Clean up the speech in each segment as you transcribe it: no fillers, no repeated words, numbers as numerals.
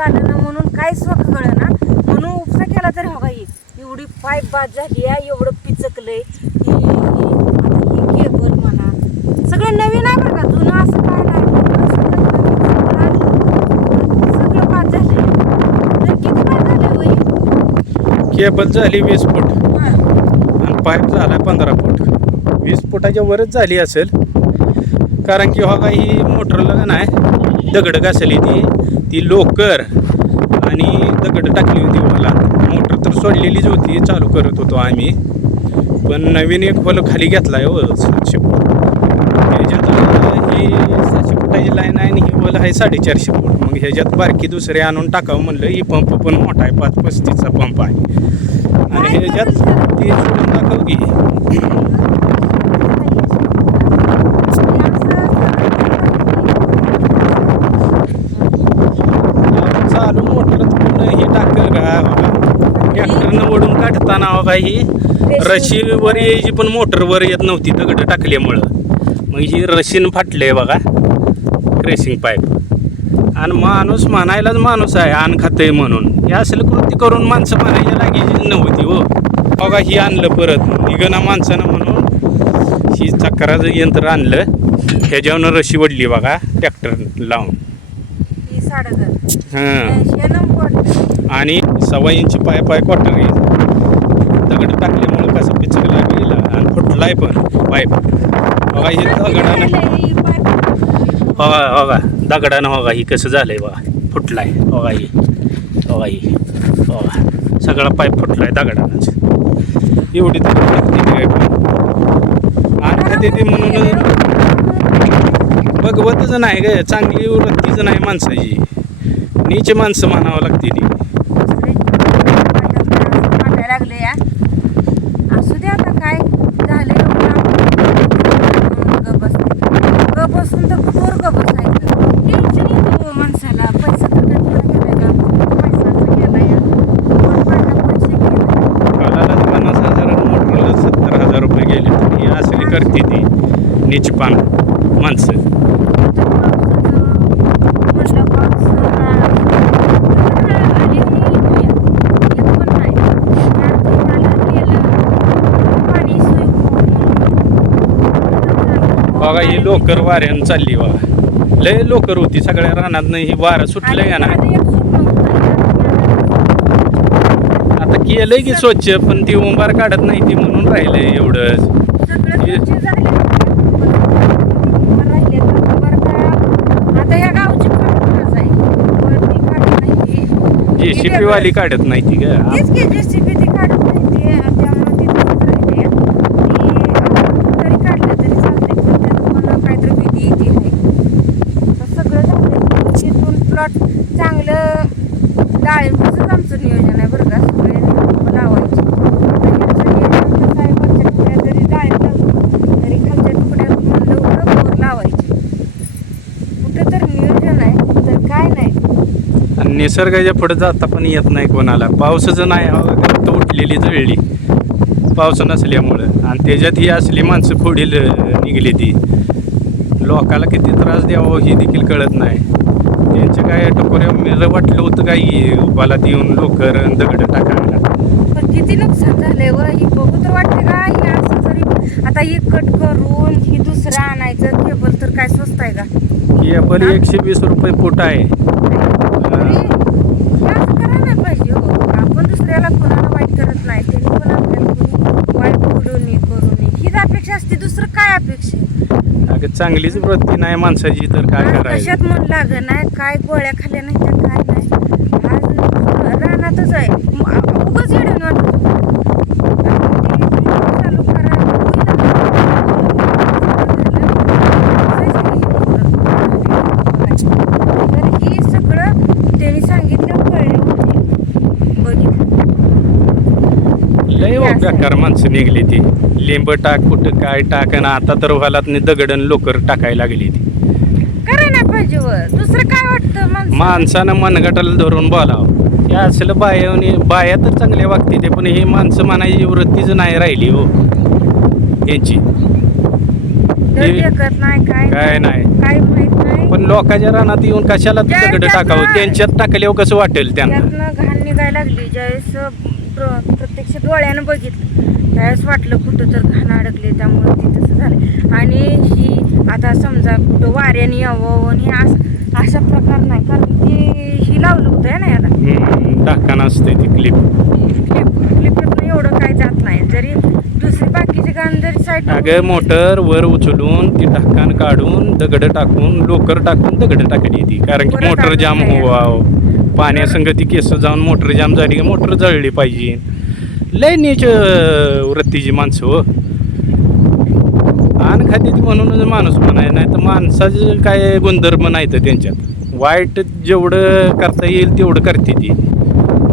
झालं ना म्हणून काहीच स्वख कळलं ना म्हणून उपसा केला तरी हवा ही एवढी पाईप बाद झाली आहे, एवढं पिचकलंय ही केबल म्हणा सगळं नवीन आहे बरं का, जुनं असं काय नाही सगळं बाद झालंय. तर किती बाद झालंय वही? केबल झाली 20 फूट आणि पाईप झाला 15 फूट. 20 फुटाच्या वरच झाली असेल, कारण की हो ही मोटरला नाही दगड घासली ती लोकर आणि दगड टाकली होती मला. मोटर तर सोडलेलीच होती, चालू करत होतो आम्ही, पण नवीन एक होल खाली घेतला आहे हो 700 फूट. ह्याच्यात ही 700 फुटाची लाईन आहे आणि ही होल आहे 450 फूट. मग ह्याच्यात बारकी दुसरे आणून टाकावं म्हणलं. ही पंप पण मोठा आहे, 535चा पंप आहे आणि ह्याच्यात ती सोडून दाखव की चालू मोटर हे टाकल का ट्रॅक्टरनं ओढून काढताना बघा ही रशीवर यायची पण मोटरवर येत नव्हती दगड टाकल्यामुळं. मग ही रशीन फाटले बघा रेसिंग पाईप. आणि माणूस म्हणायलाच माणूस आहे अन्न खातंय म्हणून. हे असलं कृती करून माणसं म्हणायला लागायची नव्हती हो. बघा ही आणलं परत निघणा माणसानं म्हणून ही चक्राचं यंत्र आणलं, ह्याच्यावरनं रशी ओढली बघा ट्रॅक्टर लावून. आणि 1.25 इंच पाय क्वार्टर दगड टाकल्यामुळं कसं पिचकला गेला आणि फुटलाय पण पाईप. बघा हे दगडानं बघा दगडानं बघा ही कसं झालंय बघा फुटलाय. बघा ही बघा सगळा पाईप फुटलाय दगडानंच. एवढी दगड लागते काय पण आणि देते म्हणून बघवतच नाही ग, चांगली वृत्तीच नाही माणसाची, नीच माणसं म्हणावं लागते ती. लागले या असू दे आता काय झाले बसून तर कुठवर ग बसायचं. टेन्शन येतो माणसाला. पैसा तर काय पुरा गेलाय का, पैसा गेलाय पैसे कालाला 50,000 मोटरला 70,000 रुपये गेले. ही असली करते ती नीचपान माणसं. बघा ही लोकर वाऱ्यानं चालली बघा, लय लोकर होती सगळ्या रानात. नाही ही वारं सुटलं का ना आता केलंय की स्वच्छ, पण ती उंबार काढत नाही ती म्हणून राहिलंय एवढंच. JCB वाली काढत नाही ती ग. JCB ती काढत नाही ती, त्यामुळे ती तसंच राहिली आहे. तरी काढलं तरी चालतंय, पण त्यात पण काहीतरी विधी येते आहे. तर सगळं झालं तिथून प्लॉट चांगलं डाळिंबचं आमचं नियोजन आहे बरं का. सगळे लावायचे कसं आहे, वरच्या तुकड्यात जरी डाळिंब लावलं तरी खालच्या तुकड्यात म्हणलं बोर लावायचे. कुठं तर नियोजन आहे तर काय नाही. आणि निसर्गाच्या पुढे जाता पण येत नाही कोणाला. पावसाचं नाही गवत उठलेली जळली पाऊस नसल्यामुळं, आणि त्याच्यात ही असली माणसं खोडील निघली ती. लोकाला किती त्रास द्यावं हे देखील कळत नाही. त्यांचं काय टकोऱ्या मिर वाटलं होतं काही उभाला येऊन लोकर दगड टाकायला. पण किती नुकसान झालंय व ही बघू तर वाटते का. ही असं जरी आता ही कट करून ही दुसरं आणायचं केबल तर काय स्वस्त आहे का. केबल 120 रुपये फूट आहे. असं करायला पाहिजे हो. आपण दुसऱ्याला कोणाला वाईट करत नाही, त्यांनी पण आपल्याला कोणी वाईट करू नये हीच अपेक्षा असते, दुसरं काय अपेक्षा. अगं चांगलीच वृत्ती नाही माणसाची तर काय करायचं. कशात मन लागत नाही, काय गोळ्या खाल्ल्या नाही तर काय नाही. आज रानातच आहे उगाच येडून वाटत चालू करा. तर ही सगळं त्यांनी सांगितलं कळलं बघितलं. लय बेकार माणसं निघली ती. लिंब टाक कुठं काय टाक, आणि आता तर व्हालात दगडन लोकर टाकायला लागली ती. करायला नाही पाहिजे व दुसरं काय वाटतं माणसानं मनगटाला धरून बोलावं. हे असलं बाया तर चांगल्या वागते ते, पण हे माणसं म्हणायची वृत्तीच नाही राहिली हो यांची. दर हे टेकत नाही काय नाही. काही माहित नाही. पण लोकांच्या रानात येऊन कशाला ते दगड टाकावं, त्यांच्यात टाकल्यावर कसं वाटेल त्यांना. त्यातनं घाण निघायला लागली. ज्यावेळेस प्रत्यक्ष डोळ्यानं बघितलं त्यावेळेस वाटलं कुठं तर घाण अडकले, त्यामुळे ते तसं झालं. आणि ही आता समजा कुठं वाऱ्याने यावं आणि अशा प्रकार नाही, कारण की ही लावलं होतं ना याला टाकाना असते ती क्लिप. क्लिपनं एवढं काय जात नाही. जरी दुसरी बाकीचे गाणं जरी साईड अगं मोटर वर उचलून ती ढक्कन काढून दगड टाकून लोकर टाकून दगड टाकली ती, कारण की परत मोटर अजून जाम तयार. व्हावं. पाण्यासंग ती केस जाऊन मोटर जाम झाली की मोटर जळली पाहिजे. लय नीच वृत्तीची माणसं हो. आण खाते ती म्हणूनच माणूस म्हणाय, नाही तर माणसाचे काय गुणधर्म नाहीत त्यांच्यात. वाईट जेवढं करता येईल तेवढं करते ती,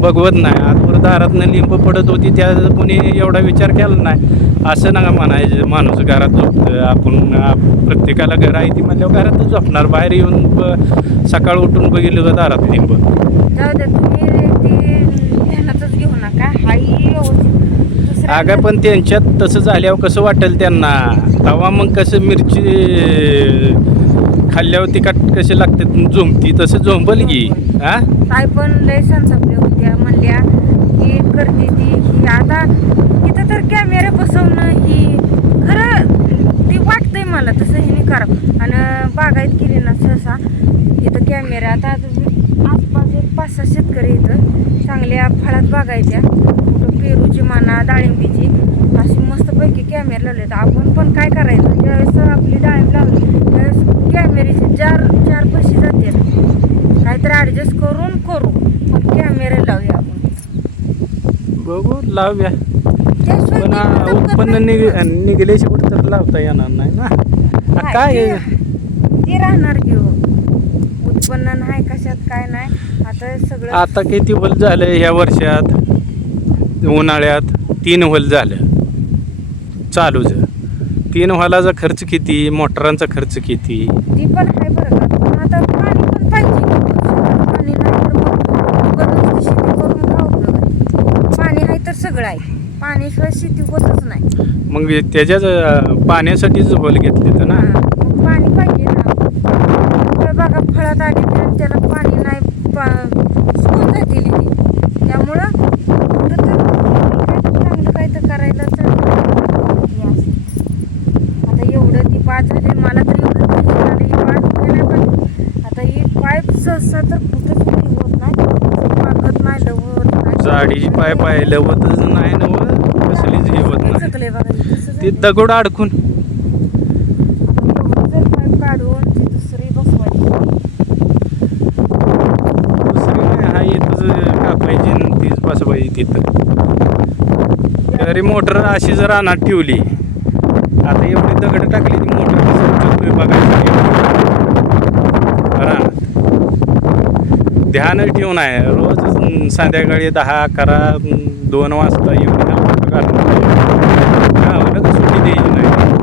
बघवत नाही. आजवर दारातनं लिंब पडत होती त्या कोणी एवढा विचार केला नाही. असं नका म्हणायचं माणूस घरात झोपतं. आपण प्रत्येकाला घर आहे ती म्हणल्यावर घरातच झोपणार. बाहेर येऊन सकाळ उठून बघितलं का दारात लिंब. जाऊ दे, तुम्ही ते ध्यानातच घेऊ नका. हाही व्यवस्थित अगं पण त्यांच्यात तसं झाल्यावर कसं वाटेल त्यांना. तवा मग कसं मिरची खाल्ल्यावर तिखट कशी लागते झोंबती तसं झोंबल की. हा काय पण लय संतापल्या होत्या, म्हणल्या की करते ती ही. आता इथं तर कॅमेरा बसवणं ही खरं ती वाटतंय मला तसं हिने करावं. आणि बागायत केली ना सहसा इथं कॅमेरा. आता आसपास एक 5-6 शेतकरी इथं चांगल्या फळात बागायत्या, कुठं पेरूची म्हणा डाळिंबीची अशी मस्तपैकी कॅमेरा लावले. तर आपण पण काय करायचं, ज्यावेळेस आपली डाळिंब लावली त्यावेळेस कॅमेऱ्याचे चार पैसे जाते, काहीतरी ॲडजस्ट करून करू, पण कॅमेरा लावूया आपण. बघू लावूया. त्याशिवाय पण ते उत्पन्न निघल्याशी कुठं तर लावता येणार नाही ना. नाही, काय ते राहणार की हो. उत्पन्न नाही कशात काय नाही. आता सगळं आता किती होल झालं ह्या वर्षात. उन्हाळ्यात 3 होल झालं चालूच. 3 होलाचा खर्च किती, मोटरांचा खर्च किती. ती पण आहे बरं का. पण आता पाणी पण पाहिजे. पाणी नाही तर मग उगाच नुसती शेती करून काय उपयोग आहे. पाणी आहे तर सगळं आहे, पाण्याशिवाय शेती होतच नाही. मग त्याच्याच पाण्यासाठीच होल घेतले तर ना. मग पाणी पाहिजे ना. फळ बागा फळात आली तर त्याला पाणी नाही, सुकून जातील ती. त्यामुळं कुठं तर चांगलं काय तर करायला आता एवढं ती बाद झाली. मला तर एवढं टेन्शन आलं ही बाद व्हायला पाहिजे. आता ही पाईप सहसा तर कुठंच काही होत नाही, पाकत नाही, लवत नाही. जाडीची पाईप आहे लवतच नाही ना, कसलीच हे होत नाही. चकले बघा ते दगड अडकून जर पाईप काढून ती दुसरी बसवायची. दुसरी नाही, हा येतच कापायची आणि तीच बसवायची तिथं. तरी मोटर अशी जर रानात ठेवली, आता एवढी दगड टाकली ती मोटर कसं उचलतोय बघायची रानात. ध्यान ठेवून आहे. रोज संध्याकाळी 10-11, 2 वाजता येऊन गावाला तर सुट्टी द्यायची नाही.